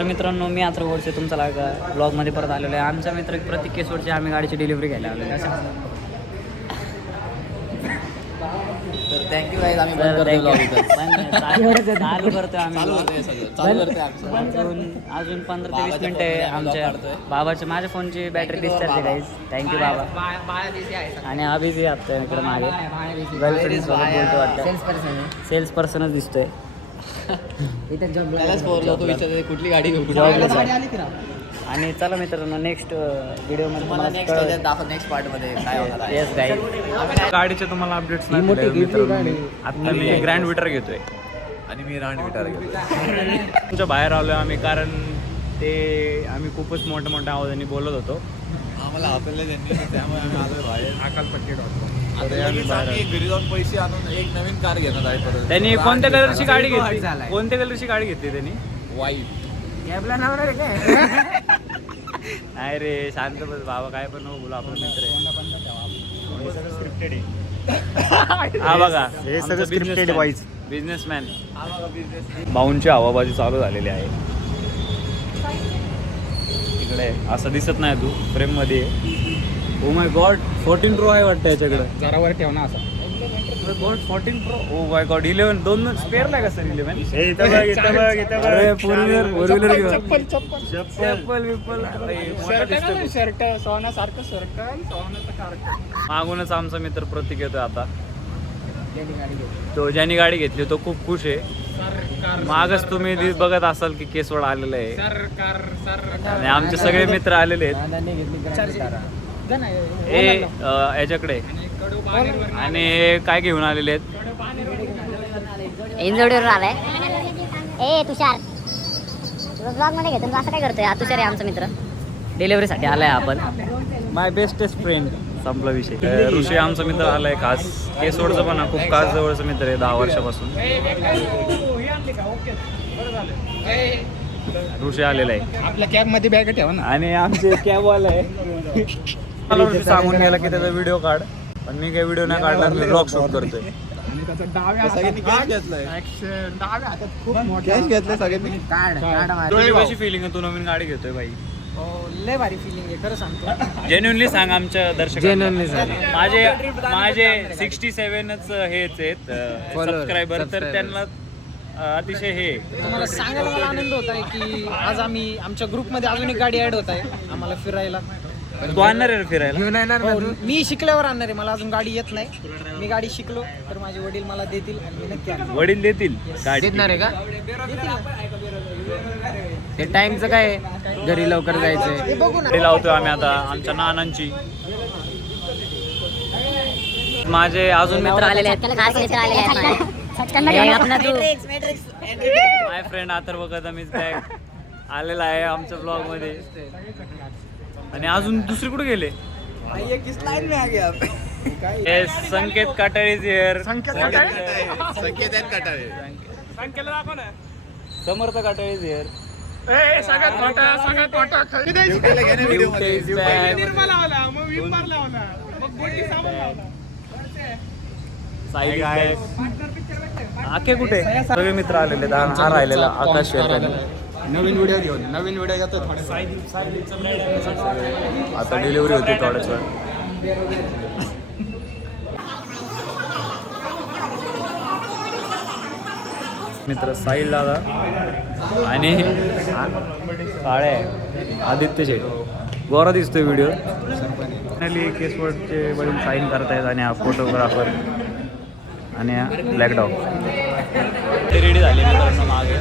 तर मित्रांनो, मी आता रोडचे तुमचा ब्लॉगमध्ये परत आलेलो आहे. आमचा मित्र प्रतीक केसवडची आम्ही गाडीची डिलिव्हरी घ्यायला आलेलो आहे. तर थँक्यू गाईज. आम्ही चालू करतोय आम्ही. अजून 15 ते 20 मिनिटं आहे. आमच्या बाबाच्या माझ्या फोनची बॅटरी डिस्चार्ज आहे गाईज. थँक्यू बाबा. आणि अभि बी आता इकडे मागे गर्लफ्रेंड सोबत बोलतो वाटतं. सेल्स पर्सनच दिसतोय. कुठली गाडी घेऊ. आणि चला मित्रांनो, नेक्स्ट व्हिडिओमध्ये नेक्स्ट पार्टमध्ये काय होणार आहे. Yes guys. गाडीचे तुम्हाला अपडेट्स नाही. आता मी ग्रँड विटर घेतोय आणि मी रांड गिटार घेतोय. तुमच्या बाहेर आलोय आम्ही, कारण ते आम्ही खूपच मोठ्या मोठ्या आवाजाने बोलत होतो. आम्हाला आपल्याला त्यांनी, त्यामुळे आम्ही आलोय बाहेर. अकालपट्टी घरी जाऊन पैसे आणून एक नवीन कार घेणार आहे परत. त्यांनी कोणत्या कलरची गाडी घेतली? कोणत्या कलरची गाडी घेतली त्यांनी? वाईट. नाही रे, शांत बस बाबा, काय पण नको बोलू, आपला मित्र आहे. हा बघा, हे सगळं स्क्रिप्टेड वाईज बिझनेसमॅन. भाऊंची हवाबाजी चालू झालेली आहे इकडे. असं दिसत नाही तू फ्रेम मध्ये. ओ माय गॉड, 14 Pro आहे वाटतं याच्याकडे. जरा वर ठेव ना असा. 14 Pro. ओ माय गॉड, 11 दोन स्पेअर आहे का सर? 11 शर्ट सोन्यासारखं मागूनच आमचा मित्र प्रतीक येतोय आता. तो ज्यांनी गाडी घेतली तो खूप खुश आहे. मागच तुम्ही बघत असाल की केसवड आलेलं आहे आणि आमचे सगळे मित्र आलेले आहेत. याच्याकडे आणि काय घेऊन आलेले आहेत? इंजोडीवरून आलाय. ए तुषार, ब्लॉग मध्ये घेतो असं काय करतोय? तुषार आहे आमचा मित्र. डिलिव्हरीसाठी आलाय आपण. माय बेस्टेस्ट फ्रेंड. संपला विषय. ऋषी आमचा मित्र आलाय खास. केसवडचा पण खूप खास जवळचा मित्र आहे 10 वर्षापासून. ऋषी आलेला आहे. आपल्या कॅब मध्ये बॅग ठेवा ना. आणि आमचे कॅबवाला आहे. मला ऋषी सांगून गेला की त्याचा व्हिडिओ काढ, पण मी काही व्हिडिओ नाही काढला. मी ब्लॉग शूट करतोय. कशी फिलिंग आहे? तू नवीन गाडी घेतोय भाई. लय भारी फिलिंग आहे, खरं सांगतो. जेन्युनली सांग आमच्या दर्शकांना. माझे 67च हेच आहेत सबस्क्रायबर, तर त्यांना अतिशय हे तुम्हाला सांगायला मला आनंद होत आहे की आज आम्ही आमच्या ग्रुपमध्ये अजून एक गाडी ऍड होत आहे आम्हाला फिरायला. तू आणणार आहे फिरायला? मी शिकल्यावर आणणार आहे. मला अजून गाडी येत नाही. मी गाडी शिकलो तर माझे वडील मला देतील आणि मी नक्की आणणार. वडील देतील गाडी? देणार आहे का? ते टाइमचं काय, घरी लवकर जायचंय. गाडी लावतोय आम्ही आता आमच्या नानांची. माझे अजून मित्र आलेले आहेत. My friend Atharva Kadam is back आलेला आहे आमच्या ब्लॉग मध्ये. आणि अजून दुसरे कुठे गेले? Sanket Katale is here. Samarth Katale is here. आके कुठे? सगळे मित्र आलेले. हा राहिलेला आकाश. नवीन व्हिडिओ घेऊन नवीन व्हिडिओ घेतो. आता डिलिव्हरी होती थोड्याच वेळ. मित्र साहिल दादा आणि काळे आदित्य शेठ. गोरा दिसतोय व्हिडिओ. फायनली केसवडचे वडील साईन करतायत आणि हा फोटोग्राफर आणि हा ब्लॅक डॉग. रेडी झाली मित्रांनो मागे.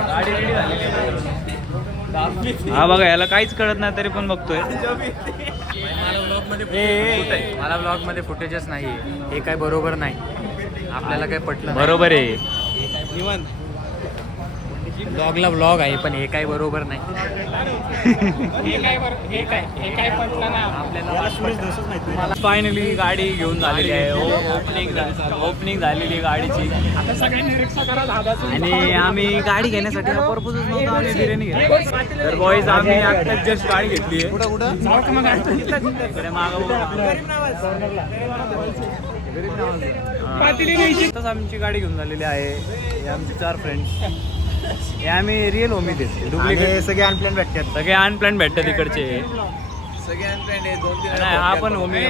गाडी रेडी झालेली आहे. हा बघा, याला काहीच कळत नाही तरी पण बघतोय. मला ब्लॉग मध्ये फुटेजच नाही. हे काय बरोबर नाही. आपल्याला काय पटलं? बरोबर आहे. ब्लॉगला ब्लॉग आहे पण हे काय बरोबर नाही. फायनली गाडी घेऊन झालेली आहे. ओपनिंग झालेली आहे गाडीची. आणि आम्ही गाडी घेण्यासाठी हा पर्पजच नव्हता. आम्ही बिर्याणी घेतली. तर बॉईज आम्ही आत्ताच जस्ट गाडी घेतली आहे. आमची गाडी घेऊन झालेली आहे. हे आमचे 4 फ्रेंड्स. हे आम्ही रिअल होमीत आहेत डुप्लिकेट सगळे अनप्लॅन भेटतात. सगळे अनप्लॅन भेटतात तिकडचे सगळे अनप्लॅन आहे 2-3 नाही हा पण होमी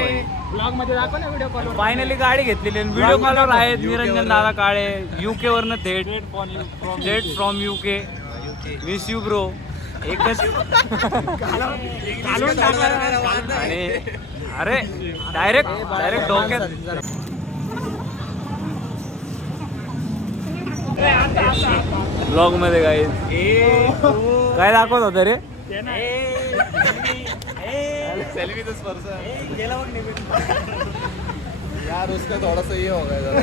ब्लॉग मध्ये दाखव ना व्हिडिओ कॉल. फायनली गाडी घेतलेली व्हिडिओ कॉलवर आहेत निरंजन दादा काळे UK वरनं थेट from UK wish you bro एकच आणि अरे डायरेक्ट डोक्यात ब्लॉग मध्ये काय दाखवत होतं रे सेल्फी तो स्पर्श यार उसका थोड़ा सा ये हो गया जरा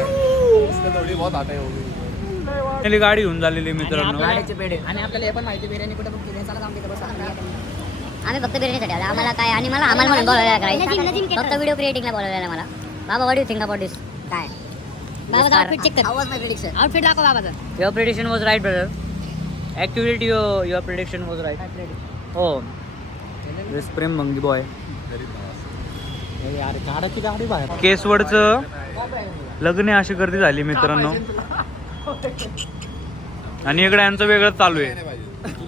उसका थोड़ी बहुत आटे हो गई पहिली गाडी घेऊन झालेली मित्रांनो गाडीचे पेढे आणि आपल्याला हे पण माहिती बिर्याणी कुठे बघ चला जाऊन तिथे बसा. आम्ही फक्त बिर्याणीसाठी आलो आम्हाला काय आणि आम्हाला म्हणून बोलवलेलं करायचं फक्त व्हिडिओ क्रिएटिंगला बोलवलेलं मला. बाबा what you think about this काय बाबाचं आउटफिट चेक कर. How was my prediction outfit दाखव बाबाचं. Your prediction was right brother activity your prediction was right हो दिस प्रेम मंगी बॉय यार गाडीची गाडी बाहेर. केसवडचं लग्न अशी गर्दी झाली मित्रांनो आणि इकडे यांचं वेगळं चालू आहे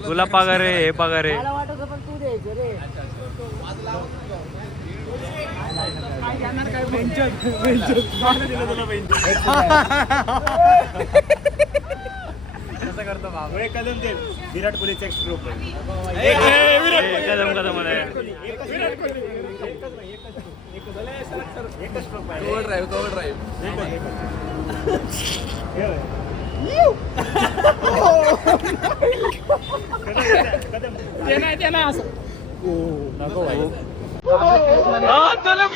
तुला पगार आहे हे पगार आहे मला वाटत पण तू द्यायचं रे. कसं करतो बाबा कदम दे विराट कोहलीचा एक स्ट्रोक कदम कदम आहे. कवर ड्राईव्ह ते नाही असं नको भाई आपल्या